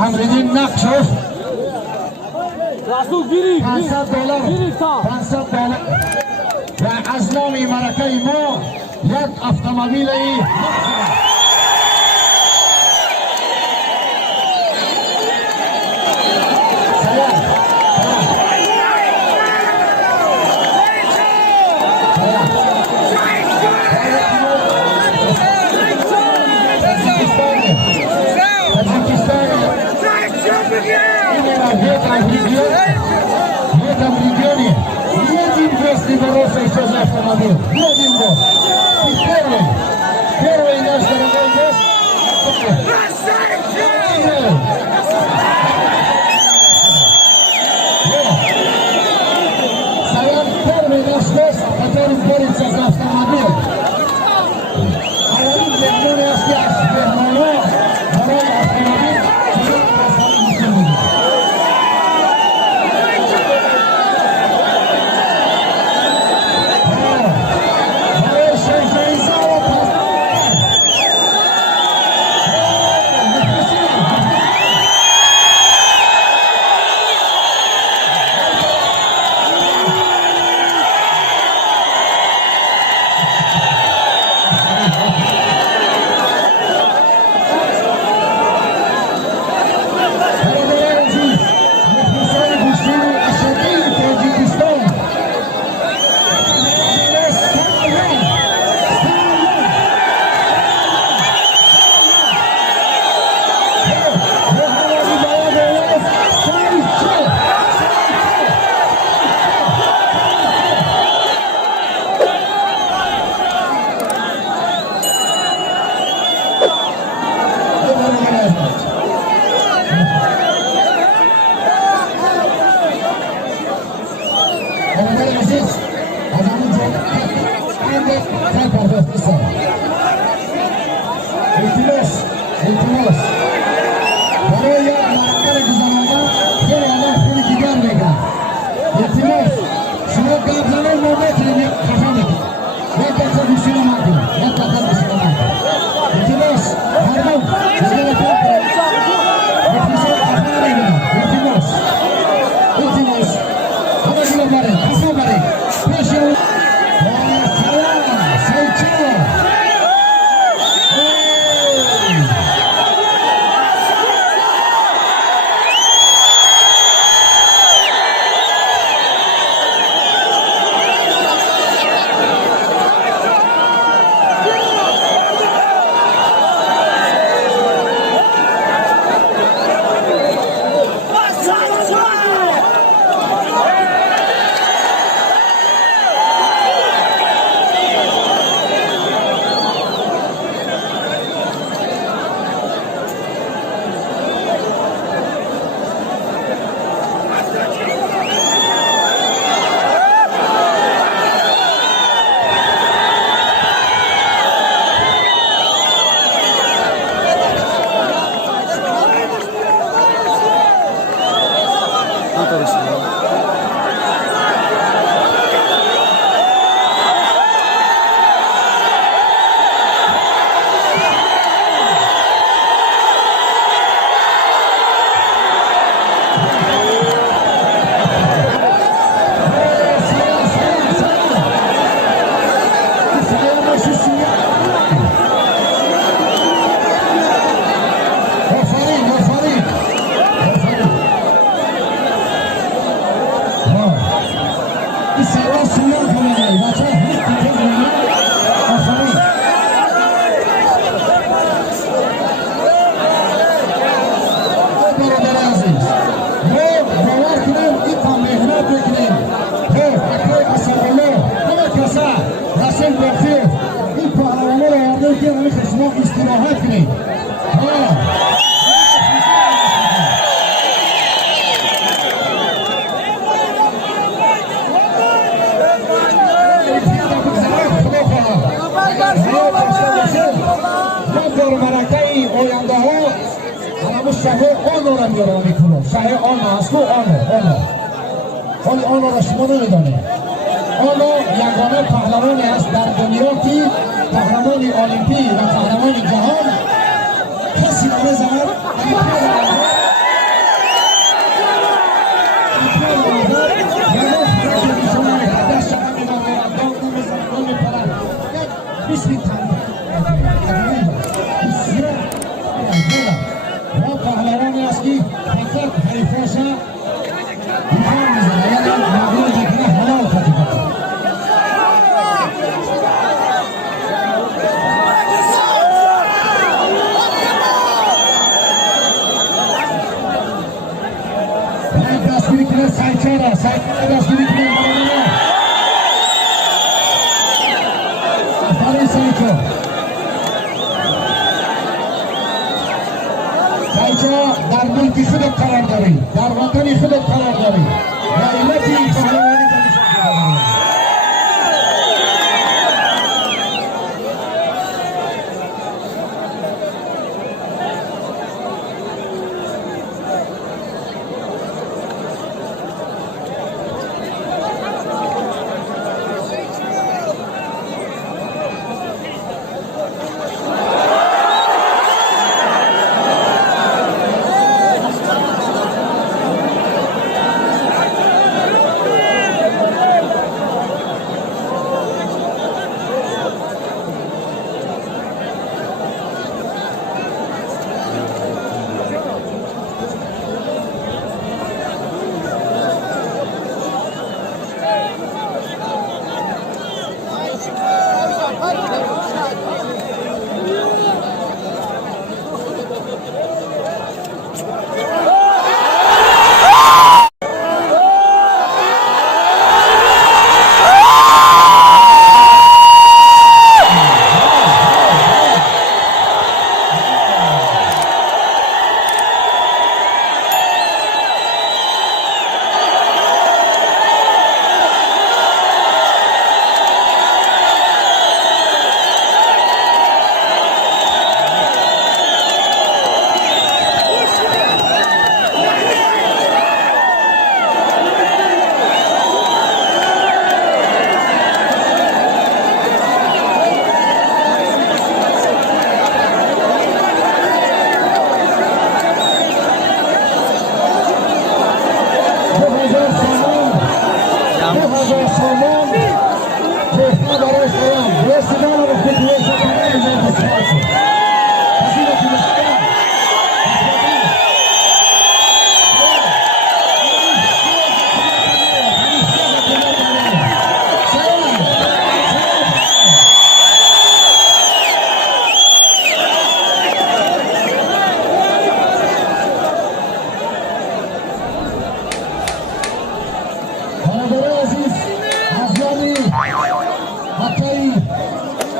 امریدین نقش شد $500 و از نام مرکه ما یک اتومبیل Первый наш дорогой гость. Стоят первый наш гость, который борется за автомобиль. А я видел, что у нас есть второй автомобиль. آنو را شما نمیدانید. آنو یگانه پهلوانی است در دنیا که قهرمان المپی و قهرمان جهان کسی نمیزند. ملکی خودت قرار داری، در وطن خودت قرار داری. غیرتی پهلوانی که نشان دادی.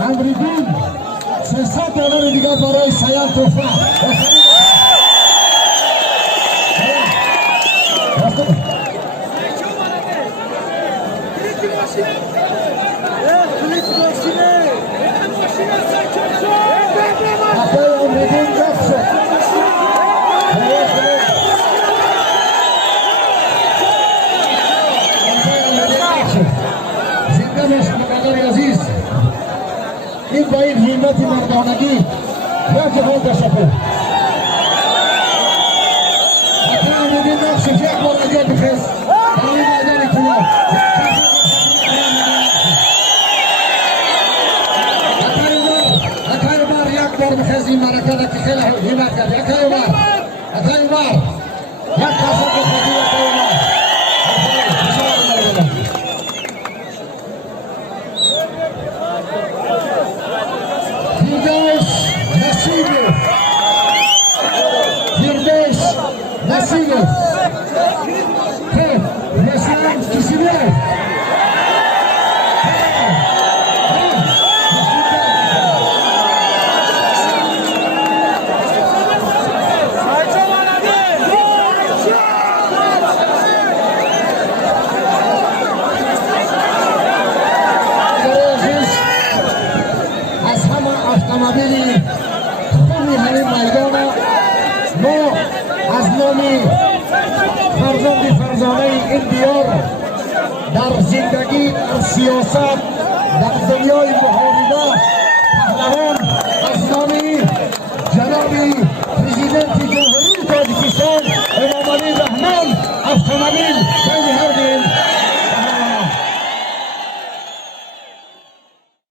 امریدین 300 دلار دیگر برای سیال توفه. این با این همت مردانگی یک جهان تشکر. حتی امیدین نقشش یک بار اجازه بخیز در این میدان کنار. حتی بار یک بار بخیز این مرکه که خیلی همت کرد. حتی بار یک کاسا بخیزی حتی بار. Nasılsınız? Hey, nasılsınız? Kişiler. از همه اتومبیلی خونی همین میدان ما از نامی فرزانه این دیار در زندگی، در سیاست، در دنیای محاربه پهلوان از نامی جناب پرزیدنت جمهوری تاجیکستان امامعلی رحمان اتومبیل